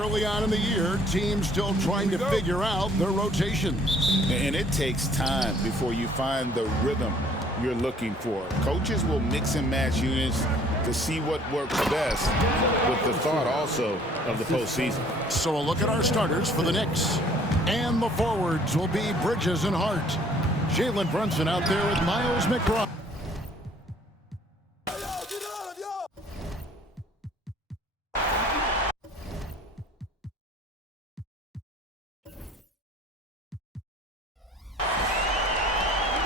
Early on in the year, teams still trying to figure out their rotations. And it takes time before you find the rhythm you're looking for. Coaches will mix and match units to see what works best, with the thought also of the postseason. So a look at our starters for the Knicks. And the forwards will be Bridges and Hart. Jalen Brunson out there with Miles McBride.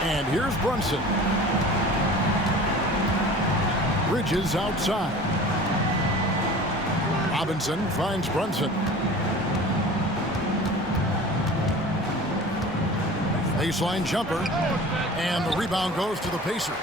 And here's Brunson. Bridges outside. Robinson finds Brunson. Baseline jumper. And the rebound goes to the Pacers.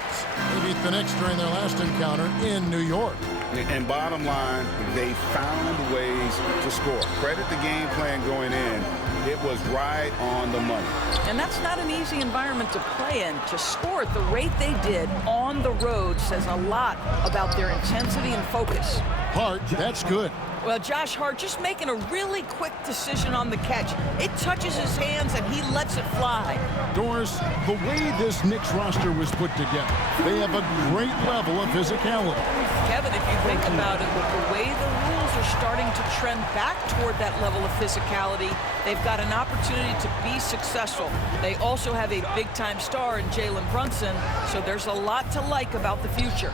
They beat the Knicks during their last encounter in New York. And bottom line, they found ways to score. Credit the game plan going in. It was right on the money. And that's not an easy environment to play in. To score at the rate they did on the road says a lot about their intensity and focus. Hart, that's good. Well, Josh Hart just making a really quick decision on the catch. It touches his hands and he lets it fly. Doris, the way this Knicks roster was put together, they have a great level of physicality. Kevin, if you think about it, with the way the rules are starting to trend back toward that level of physicality, they've got an opportunity to be successful. They also have a big-time star in Jalen Brunson, so there's a lot to like about the future.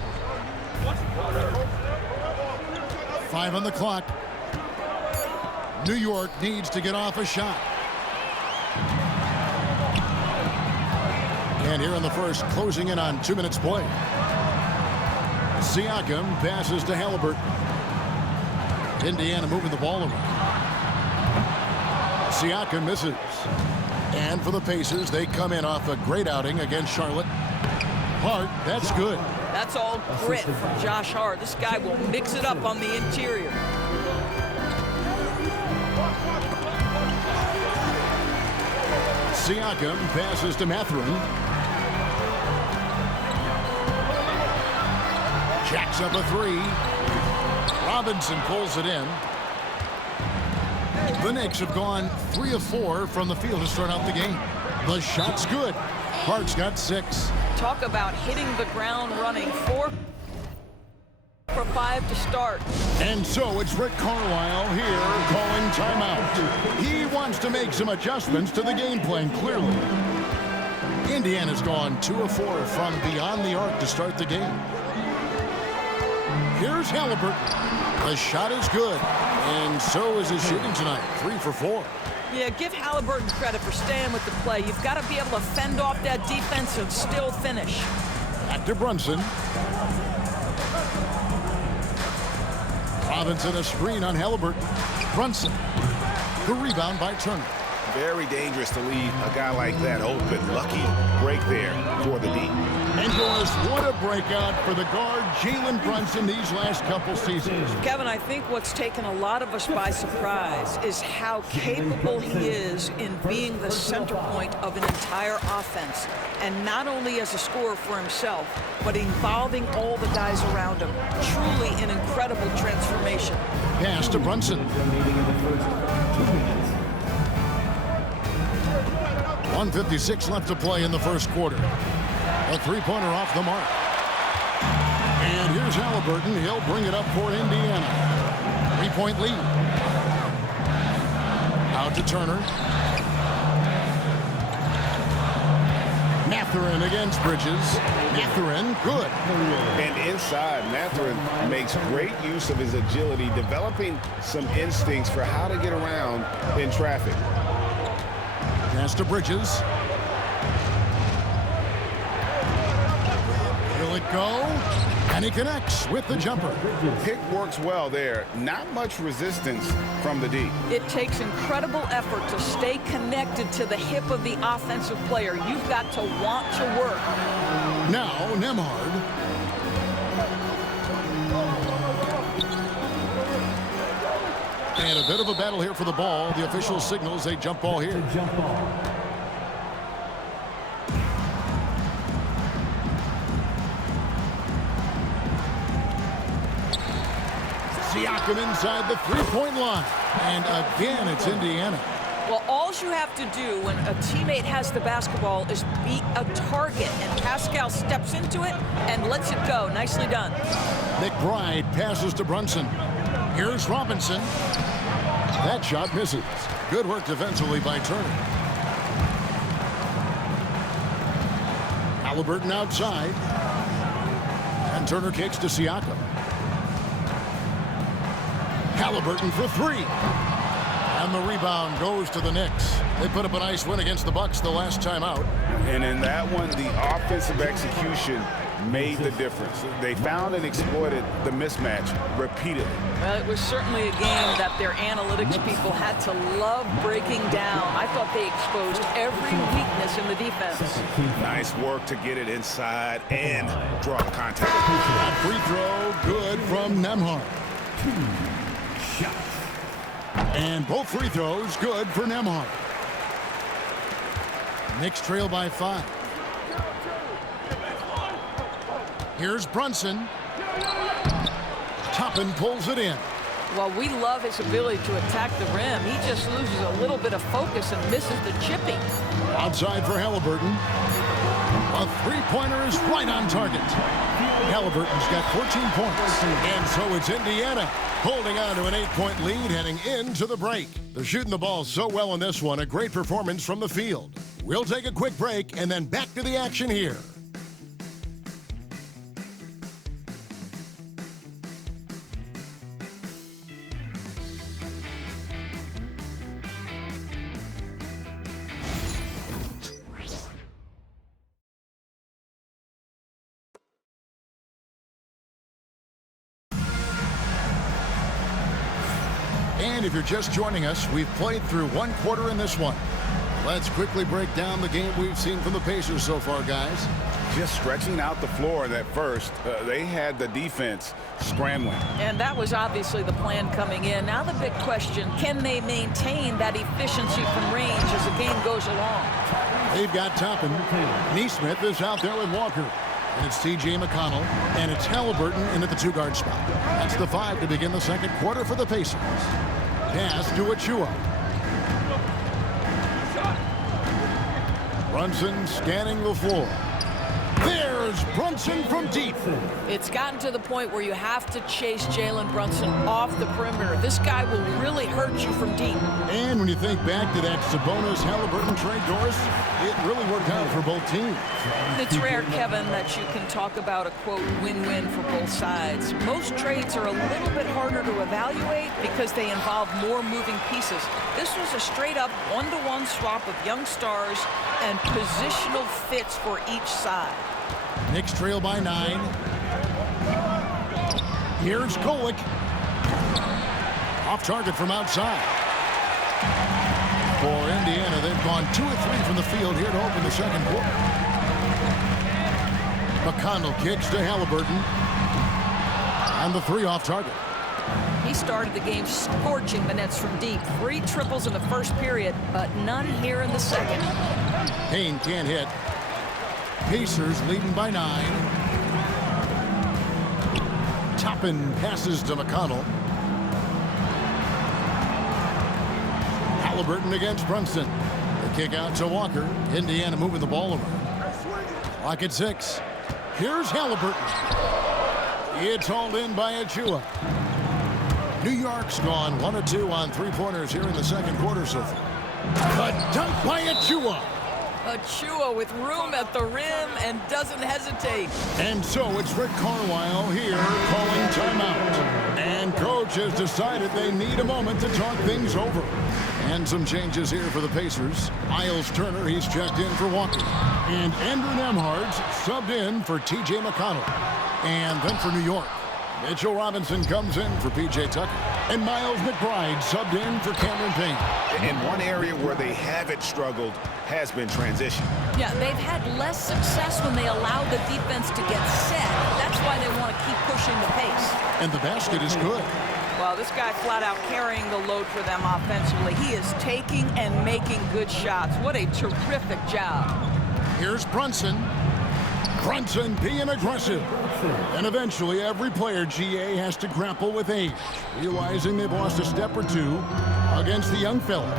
5 on the clock. New York needs to get off a shot. And here in the first, closing in on 2 minutes play. Siakam passes to Halliburton. Indiana moving the ball around. Siakam misses. And for the Pacers, they come in off a great outing against Charlotte. Hart, that's good. That's all grit from Josh Hart. This guy will mix it up on the interior. Siakam passes to Mathurin. Jacks up a 3. Robinson pulls it in. The Knicks have gone 3 of 4 from the field to start out the game. The shot's good. Hart's got 6. Talk about hitting the ground running. 4 for 5 to start. And so it's Rick Carlisle here calling timeout. He wants to make some adjustments to the game plan, clearly. Indiana's gone 2 of 4 from beyond the arc to start the game. Here's Halliburton. The shot is good. And so is his shooting tonight. 3 for 4. Yeah, give Halliburton credit for staying with the play. You've got to be able to fend off that defense and still finish. Back to Brunson. Robinson a screen on Halliburton. Brunson. The rebound by Turner. Very dangerous to leave a guy like that open. Lucky break there for the D. And Doris, what a breakout for the guard Jalen Brunson these last couple seasons. Kevin, I think what's taken a lot of us by surprise is how capable he is in being the center point of an entire offense. And not only as a scorer for himself, but involving all the guys around him. Truly an incredible transformation. Pass to Brunson. 1:56 left to play in the first quarter. A 3-pointer off the mark. And here's Halliburton. He'll bring it up for Indiana. 3-point lead. Out to Turner. Mathurin against Bridges. Mathurin, good. And inside, Mathurin makes great use of his agility, developing some instincts for how to get around in traffic. Pass to Bridges. Will it go? And he connects with the jumper. Pick works well there. Not much resistance from the D. It takes incredible effort to stay connected to the hip of the offensive player. You've got to want to work. Now, Nembhard. And a bit of a battle here for the ball. The official signals a jump ball here. Siakam inside the three-point line. And again, it's Indiana. Well, all you have to do when a teammate has the basketball is be a target, and Pascal steps into it and lets it go. Nicely done. McBride passes to Brunson. Here's Robinson. That shot misses. Good work defensively by Turner. Halliburton outside. And Turner kicks to Siakam. Halliburton for three. And the rebound goes to the Knicks. They put up a nice win against the Bucks the last time out. And in that one, the offensive execution made the difference. They found and exploited the mismatch repeatedly. Well, it was certainly a game that their analytics people had to love breaking down. I thought they exposed every weakness in the defense. Nice work to get it inside and draw contact. A free throw good from Nembhard. And both free throws good for Nembhard. Knicks trail by 5. Here's Brunson. Toppin pulls it in. Well, we love his ability to attack the rim. He just loses a little bit of focus and misses the chipping. Outside for Halliburton. A three-pointer is right on target. Halliburton's got 14 points. And so it's Indiana holding on to an 8-point lead heading into the break. They're shooting the ball so well in this one. A great performance from the field. We'll take a quick break and then back to the action here. And if you're just joining us, we've played through one quarter in this one. Let's quickly break down the game we've seen from the Pacers so far, guys. Just stretching out the floor that first. They had the defense scrambling. And that was obviously the plan coming in. Now the big question, can they maintain that efficiency from range as the game goes along? They've got Toppin. Neesmith is out there with Walker. And it's T.J. McConnell. And it's Halliburton in at the two-guard spot. That's the 5 to begin the second quarter for the Pacers. Pass to Achua. Brunson scanning the floor. There's Brunson from deep. It's gotten to the point where you have to chase Jalen Brunson off the perimeter. This guy will really hurt you from deep. And when you think back to that Sabonis-Halliburton trade, Doris, it really worked out for both teams. It's rare, Kevin, that you can talk about a, quote, win-win for both sides. Most trades are a little bit harder to evaluate because they involve more moving pieces. This was a straight-up one-to-one swap of young stars and positional fits for each side. Knicks trail by 9. Here's Kolek. Off target from outside. For Indiana, they've gone 2 of 3 from the field here to open the second quarter. McConnell kicks to Halliburton. And the 3 off target. He started the game scorching the Nets from deep. 3 triples in the first period, but none here in the second. Payne can't hit. Pacers leading by 9. Toppin passes to McConnell. Halliburton against Brunson. The kick out to Walker. Indiana moving the ball around. Clock at 6. Here's Halliburton. It's hauled in by Achua. New York's gone 1 of 2 on three-pointers here in the second quarter so far. The dunk by Achua. Achua with room at the rim and doesn't hesitate. And so it's Rick Carlisle here calling timeout. And coach has decided they need a moment to talk things over. And some changes here for the Pacers. Miles Turner, he's checked in for Walker. And Andrew Nembhard's subbed in for T.J. McConnell. And then for New York, Mitchell Robinson comes in for P.J. Tucker. And Miles McBride subbed in for Cameron Payne. In one area where they haven't struggled has been transition. Yeah, they've had less success when they allow the defense to get set. That's why they want to keep pushing the pace. And the basket is good. Well, this guy flat out carrying the load for them offensively. He is taking and making good shots. What a terrific job. Here's Brunson. Brunson being aggressive. And eventually every player, GA, has to grapple with age, realizing they've lost a step or two against the young fellas.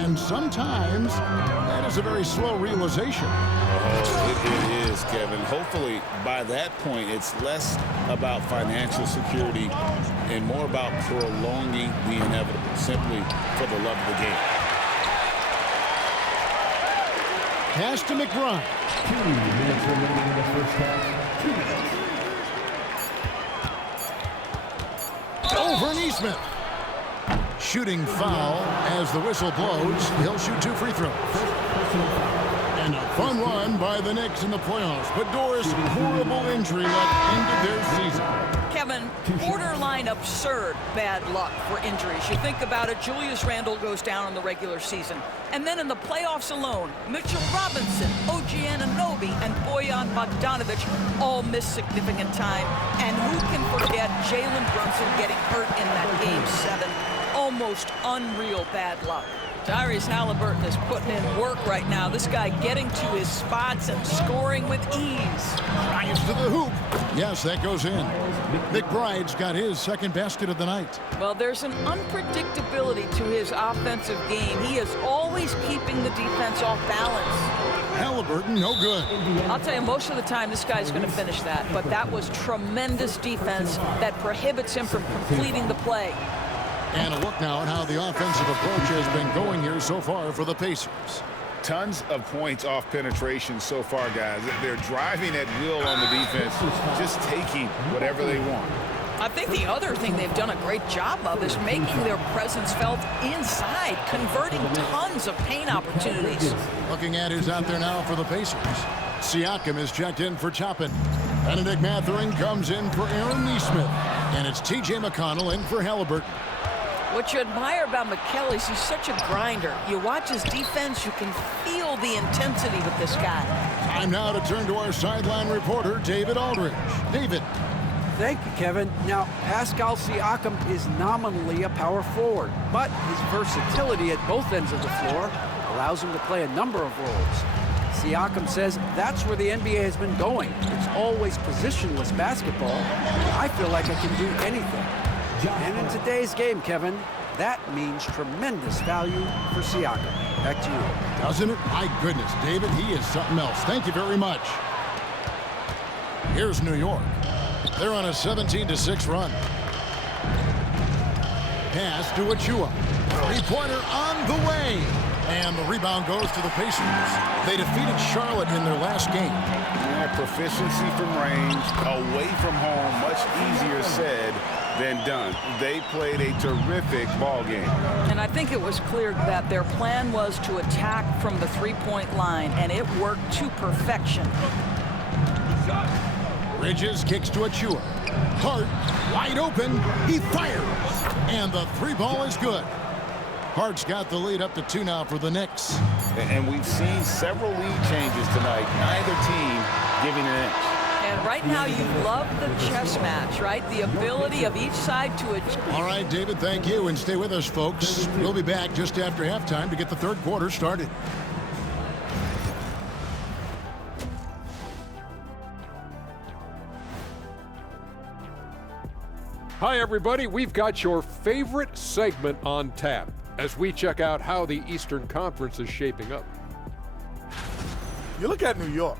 And sometimes that is a very slow realization. Oh, it is, Kevin. Hopefully by that point it's less about financial security and more about prolonging the inevitable, simply for the love of the game. Pass to McBride. 2 minutes remaining in the first half. 2 minutes. Over Neesmith. Shooting foul as the whistle blows. He'll shoot 2 free throws. And a fun run by the Knicks in the playoffs. But Doris, horrible injury that ended their season. Kevin, borderline absurd bad luck for injuries. You think about it, Julius Randle goes down in the regular season. And then in the playoffs alone, Mitchell Robinson, OG Anunoby, and Bojan Bogdanovic all miss significant time. And who can forget Jalen Brunson getting hurt in that Game 7? Almost unreal bad luck. Tyrese Halliburton is putting in work right now. This guy getting to his spots and scoring with ease. Drives to the hoop. Yes, that goes in. McBride's got his second basket of the night. Well, there's an unpredictability to his offensive game. He is always keeping the defense off balance. Halliburton, no good. I'll tell you, most of the time this guy's going to finish that, but that was tremendous defense that prohibits him from completing the play. And a look now at how the offensive approach has been going here so far for the Pacers. Tons of points off penetration so far, guys. They're driving at will on the defense, just taking whatever they want. I think the other thing they've done a great job of is making their presence felt inside, converting tons of paint opportunities. Looking at who's out there now for the Pacers. Siakam is checked in for Toppin. Benedict Mathurin comes in for Aaron Neesmith. And it's T.J. McConnell in for Halliburton. What you admire about Mikal is he's such a grinder. You watch his defense, you can feel the intensity with this guy. Time now to turn to our sideline reporter, David Aldridge. David. Thank you, Kevin. Now, Pascal Siakam is nominally a power forward, but his versatility at both ends of the floor allows him to play a number of roles. Siakam says that's where the NBA has been going. It's always positionless basketball, and I feel like I can do anything. And in today's game, Kevin, that means tremendous value for Siakam. Back to you. Doesn't it? My goodness, David, he is something else. Thank you very much. Here's New York. They're on a 17-6 run. Pass to Achua. Three-pointer on the way. And the rebound goes to the Pacers. They defeated Charlotte in their last game. Yeah, proficiency from range, away from home, much easier said than done. They played a terrific ball game. And I think it was clear that their plan was to attack from the three-point line, and it worked to perfection. Bridges kicks to Achua. Hart, wide open. He fires. And the three ball is good. Hart's got the lead up to 2 now for the Knicks. And we've seen several lead changes tonight. Neither team giving an inch. And right now you love the chess match, right? The ability of each side to... All right, David, thank you. And stay with us, folks. We'll be back just after halftime to get the third quarter started. Hi, everybody. We've got your favorite segment on tap as we check out how the Eastern Conference is shaping up. You look at New York.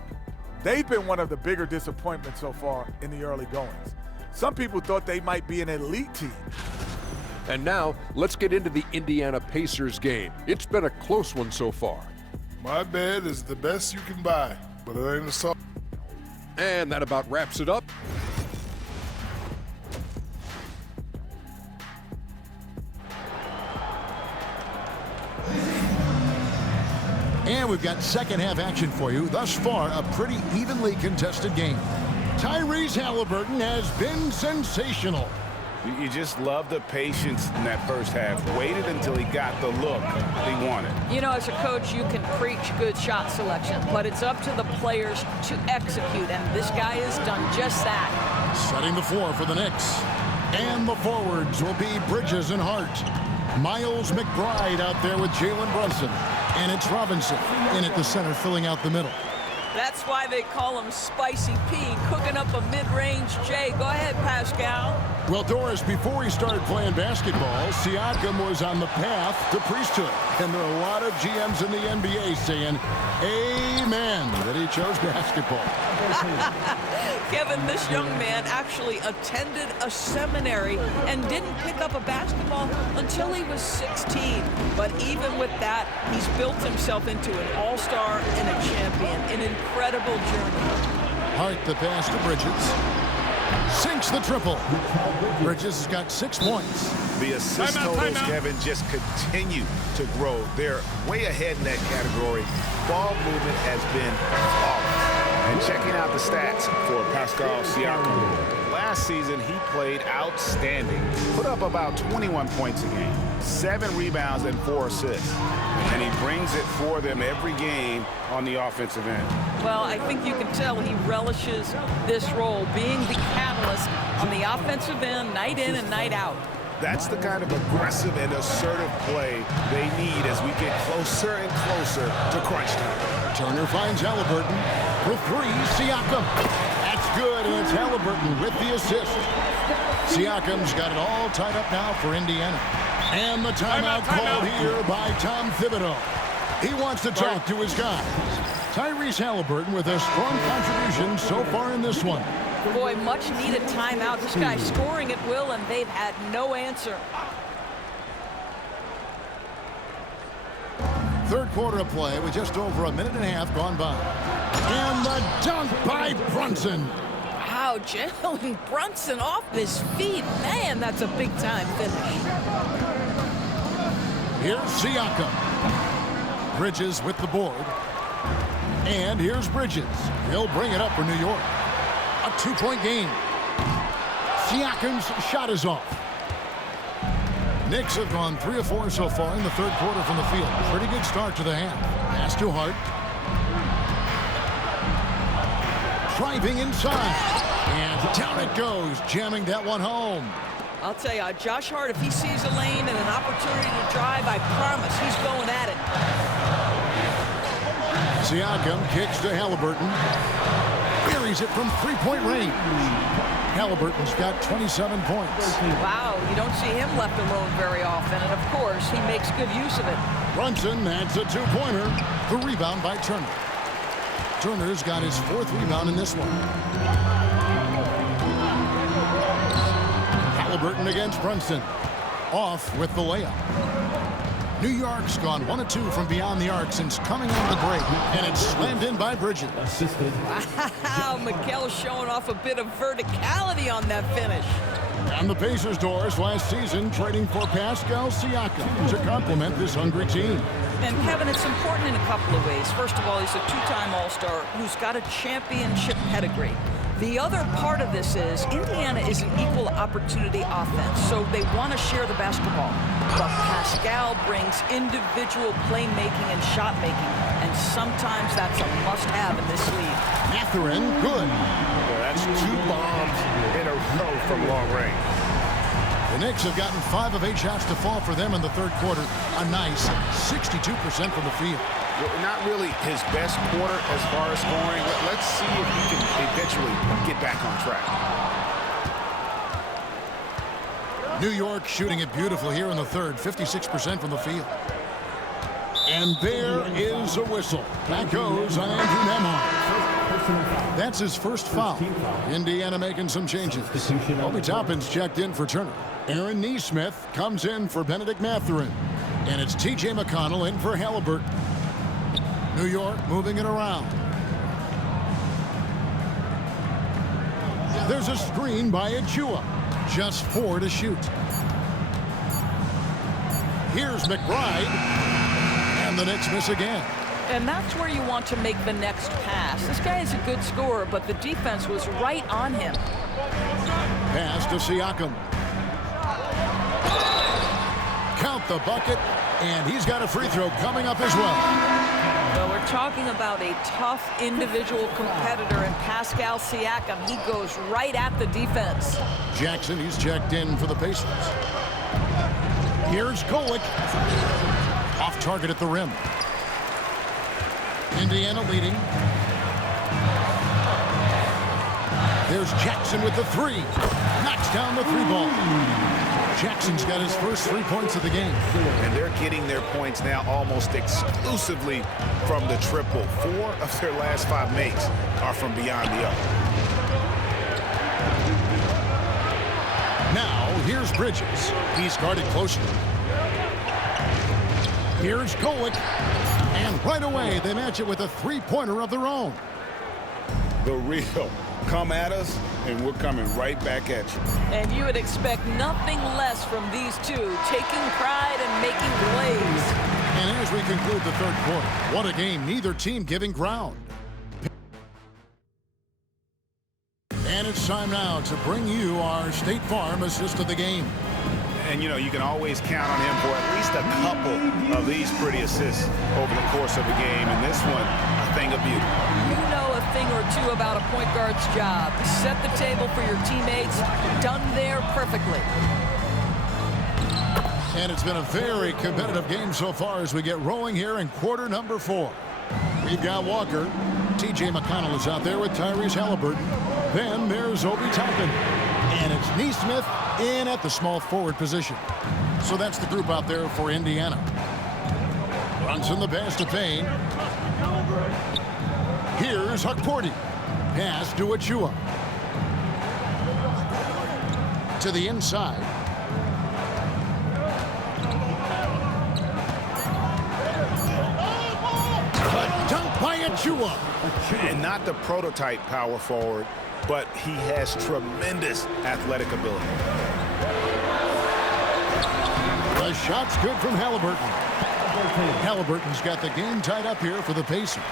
They've been one of the bigger disappointments so far in the early goings. Some people thought they might be an elite team. And now, let's get into the Indiana Pacers game. It's been a close one so far. My bed is the best you can buy, but it ain't a soft. And that about wraps it up. And we've got second half action for you. Thus far, a pretty evenly contested game. Tyrese Halliburton has been sensational. You just love the patience in that first half. Waited until he got the look he wanted. You know, as a coach, you can preach good shot selection, but it's up to the players to execute, and this guy has done just that. Setting the floor for the Knicks. And the forwards will be Bridges and Hart. Miles McBride out there with Jalen Brunson. And it's Robinson in at the center, filling out the middle. That's why they call him Spicy P, cooking up a mid-range J. Go ahead, Pascal. Well, Doris, before he started playing basketball, Siakam was on the path to priesthood. And there are a lot of GMs in the NBA saying, amen, that he chose basketball. Kevin, this young man actually attended a seminary and didn't pick up a basketball until he was 16. But even with that, he's built himself into an all-star and a champion. An incredible journey. Hart the pass to Bridges. Sinks the triple. Bridges has got 6 points. The assist totals, Kevin, just continue to grow. They're way ahead in that category. Ball movement has been flawless. And checking out the stats for Pascal Siakam. Last season, he played outstanding. Put up about 21 points a game, 7 rebounds and 4 assists. And he brings it for them every game on the offensive end. Well, I think you can tell he relishes this role, being the catalyst on the offensive end, night in and night out. That's the kind of aggressive and assertive play they need as we get closer and closer to crunch time. Turner finds Halliburton for 3. Siakam. That's good, and it's Halliburton with the assist. Siakam's got it all tied up now for Indiana. And the timeout called here by Tom Thibodeau. He wants to talk to his guys. Tyrese Halliburton with a strong contribution so far in this one. Boy, much needed timeout. This guy's scoring at will, and they've had no answer. Third quarter of play with just over a minute and a half gone by. And the dunk by Brunson. Wow, Jalen Brunson off his feet. Man, that's a big-time finish. Here's Siakam. Bridges with the board. And here's Bridges. He'll bring it up for New York. A 2-point game. Siakam's shot is off. Knicks have gone 3 of 4 so far in the third quarter from the field. Pretty good start to the half. Pass to Hart. Driving inside. And down it goes, jamming that one home. I'll tell you, Josh Hart, if he sees a lane and an opportunity to drive, I promise he's going at it. Siakam kicks to Halliburton. Buries it from 3-point range. Halliburton's got 27 points. Wow, you don't see him left alone very often, and of course, he makes good use of it. Brunson, that's a 2-pointer. The rebound by Turner. Turner's got his 4th rebound in this one. Halliburton against Brunson. Off with the layup. New York's gone 1 of 2 from beyond the arc since coming out of the break, and it's slammed in by Bridges. Wow, Mikal showing off a bit of verticality on that finish. And the Pacers, Doris, last season trading for Pascal Siakam to complement this hungry team. And Kevin, it's important in a couple of ways. First of all, he's a 2-time All-Star who's got a championship pedigree. The other part of this is Indiana is an equal opportunity offense, so they want to share the basketball. But Pascal brings individual playmaking and shot making, and sometimes that's a must-have in this league. Mathurin, good. Well, that's 2 bombs in a row from long range. The Knicks have gotten 5 of 8 shots to fall for them in the third quarter. A nice 62% from the field. Not really his best quarter as far as scoring. Let's see if he can eventually get back on track. New York shooting it beautifully here in the third, 56% from the field. And there is a whistle. That goes on Andrew Nembhard. That's his first foul. Indiana making some changes. Obi Toppin's checked in for Turner. Aaron Nesmith comes in for Benedict Mathurin. And it's T.J. McConnell in for Halliburton. New York moving it around. There's a screen by Achua. Just 4 to shoot. Here's McBride. And the Knicks miss again. And that's where you want to make the next pass. This guy is a good scorer, but the defense was right on him. Pass to Siakam. Count the bucket, and he's got a free throw coming up as well. Well, we're talking about a tough individual competitor in Pascal Siakam. He goes right at the defense. Jackson, he's checked in for the Pacers. Here's Golick. Off target at the rim. Indiana leading. There's Jackson with the three. Knocks down the three ball. Jackson's got his first 3 points of the game. And they're getting their points now almost exclusively from the triple. 4 of their last 5 makes are from beyond the arc. Now, here's Bridges. He's guarded closely. Here's Kolek. And right away, they match it with a three-pointer of their own. The real. Come at us, and we're coming right back at you. And you would expect nothing less from these two, taking pride and making plays. And as we conclude the third quarter, what a game, neither team giving ground. And it's time now to bring you our State Farm assist of the game. And, you know, you can always count on him for at least a couple of these pretty assists over the course of a game. And this one, a thing of beauty. You know a thing or two about a point guard's job. Set the table for your teammates. Done there perfectly. And it's been a very competitive game so far as we get rolling here in quarter number 4. We've got Walker. T.J. McConnell is out there with Tyrese Halliburton. Then there's Obi Toppin. And it's Nesmith in at the small forward position. So that's the group out there for Indiana. Brunson the pass to Payne. Here's Hukporti. Pass to Achua. To the inside. A dunk by Achua. And not the prototype power forward, but he has tremendous athletic ability. The shot's good from Halliburton. Halliburton's got the game tied up here for the Pacers.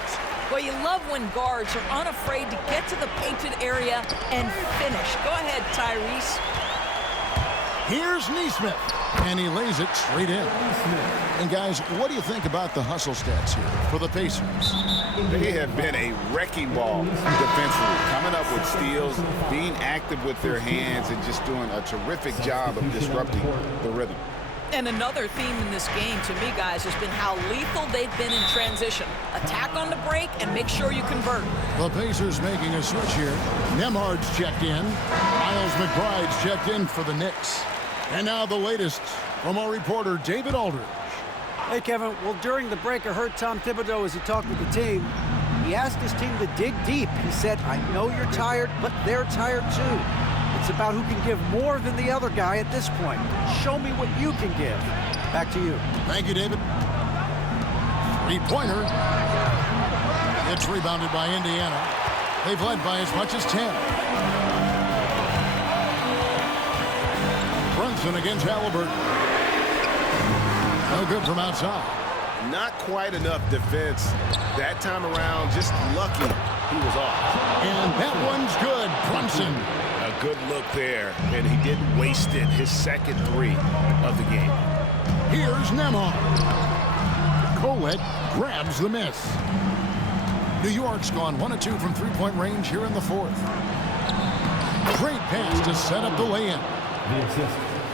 Well, you love when guards are unafraid to get to the painted area and finish. Go ahead, Tyrese. Here's Nesmith, and he lays it straight in. And guys, what do you think about the hustle stats here for the Pacers? They have been a wrecking ball defensively, coming up with steals, being active with their hands, and just doing a terrific job of disrupting the rhythm. And another theme in this game, to me, guys, has been how lethal they've been in transition. Attack on the break and make sure you convert. The Pacers making a switch here. Nembhard's checked in. Miles McBride's checked in for the Knicks. And now the latest from our reporter, David Aldridge. Hey, Kevin. Well, during the break, I heard Tom Thibodeau as he talked with the team. He asked his team to dig deep. He said, I know you're tired, but they're tired too. It's about who can give more than the other guy at this point. Show me what you can give. Back to you. Thank you, David. Three-pointer. It's rebounded by Indiana. They've led by as much as 10. Brunson against Halliburton. No good from outside. Not quite enough defense that time around. Just lucky he was off. And that one's good. Brunson. A good look there, and he didn't waste it. His second 3 of the game. Here's Nembhard. Kolek grabs the miss. New York's gone 1 of 2 from three-point range here in the fourth. Great pass to set up the lay-in.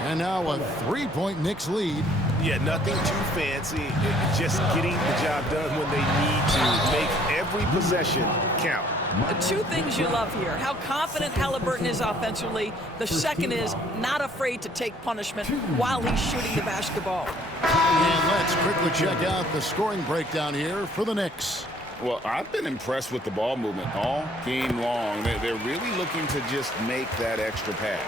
And now a 3-point Knicks lead. Yeah, nothing too fancy. Just getting the job done when they need to. Make every possession count. The two things you love here, how confident Halliburton is offensively. The second is not afraid to take punishment while he's shooting the basketball. And let's quickly check out the scoring breakdown here for the Knicks. Well, I've been impressed with the ball movement all game long. They're really looking to just make that extra pass.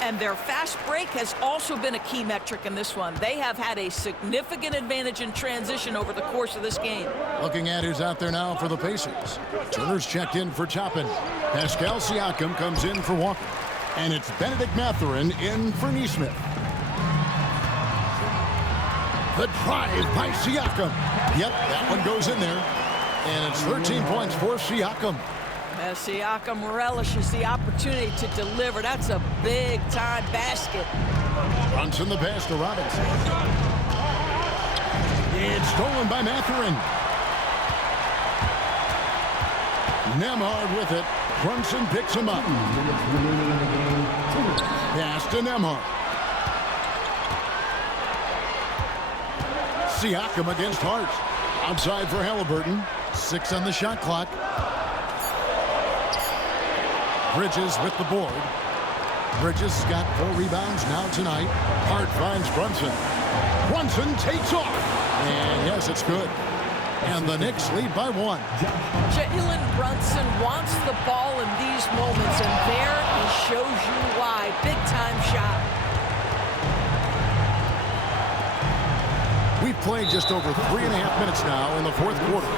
And their fast break has also been a key metric in this one. They have had a significant advantage in transition over the course of this game. Looking at who's out there now for the Pacers. Turner's checked in for Toppin. Pascal Siakam comes in for Walker. And it's Benedict Mathurin in for Nesmith. The drive by Siakam. Yep, that one goes in there. And it's 13 points for Siakam. As Siakam relishes the opportunity to deliver. That's a big-time basket. Brunson the pass to Robinson. It's stolen by Mathurin. Nembhard with it. Brunson picks him up. Pass to Nembhard. Siakam against Hart. Outside for Halliburton. 6 on the shot clock. Bridges with the board. Bridges has got 4 rebounds now tonight. Hart finds Brunson. Brunson takes off. And yes, it's good. And the Knicks lead by 1. Jalen Brunson wants the ball in these moments, and there he shows you why. Big-time shot. We've played just over 3.5 minutes now in the 4th quarter.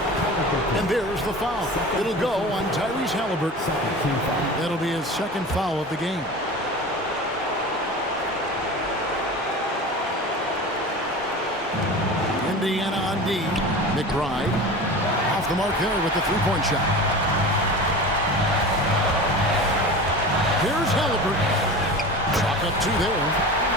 And there's the foul. It'll go on Tyrese Haliburton. That'll be his 2nd foul of the game. Indiana on D. McBride off the mark there with the 3-point shot. Here's Haliburton. Chalk up 2 there.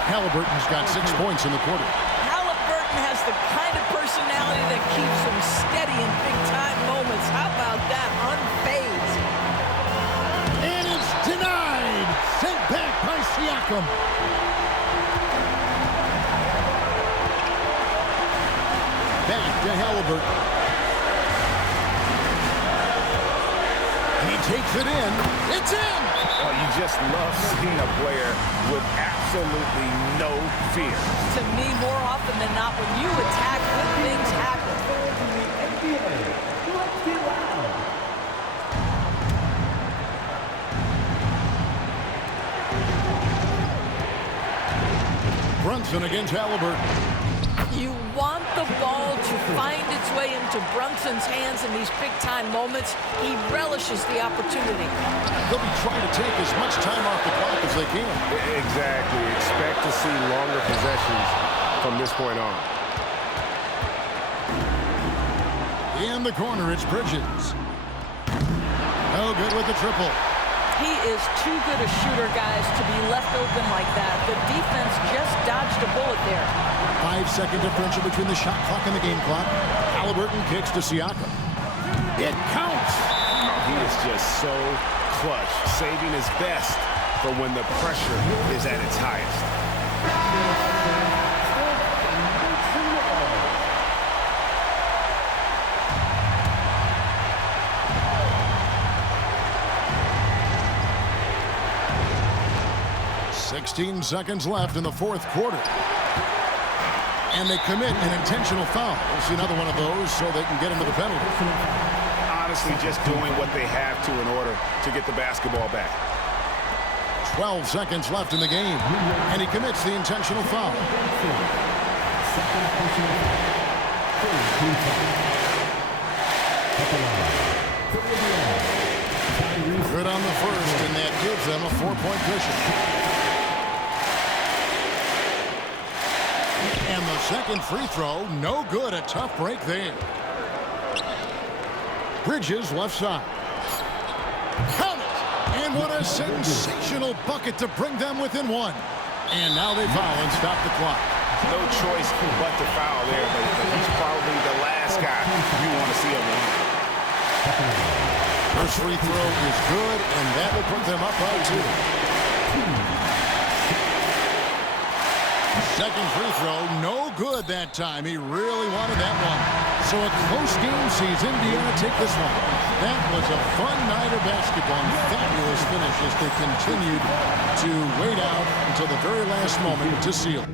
Haliburton's got 6 points in the quarter. Haliburton has the kind of personality that keeps him steady in big-time moments. How about that? Unfazed. And it's denied. Sent back by Siakam. Back to Haliburton. He takes it in. It's in! Oh, you just love seeing a player with absolutely no fear. To me, more often than not, when you attack, good things happen. Brunson against Haliburton. You want the ball to find its way into Brunson's hands in these big-time moments. He relishes the opportunity. They'll be trying to take as much time off the clock as they can. Exactly. Expect to see longer possessions from this point on. In the corner, it's Bridges. No good with the triple. He is too good a shooter, guys, to be left open like that. The defense just dodged a bullet there. 5-second differential between the shot clock and the game clock. Haliburton kicks to Siakam. It counts! He is just so clutch, saving his best for when the pressure is at its highest. 16 seconds left in the 4th quarter. And they commit an intentional foul. We'll see another one of those so they can get into the penalty. Honestly, just doing what they have to in order to get the basketball back. 12 seconds left in the game. And he commits the intentional foul. Good on the first, and that gives them a 4-point cushion. And the second free throw, no good. A tough break there. Bridges left side. Count it! And what a sensational bucket to bring them within 1. And now they foul and stop the clock. No choice but to foul there, but he's probably the last guy you want to see on the line. First free throw is good, and that will put them up by 2. Second free throw, no good that time. He really wanted that one. So a close game sees Indiana take this one. That was a fun night of basketball and fabulous finish as they continued to wait out until the very last moment to seal.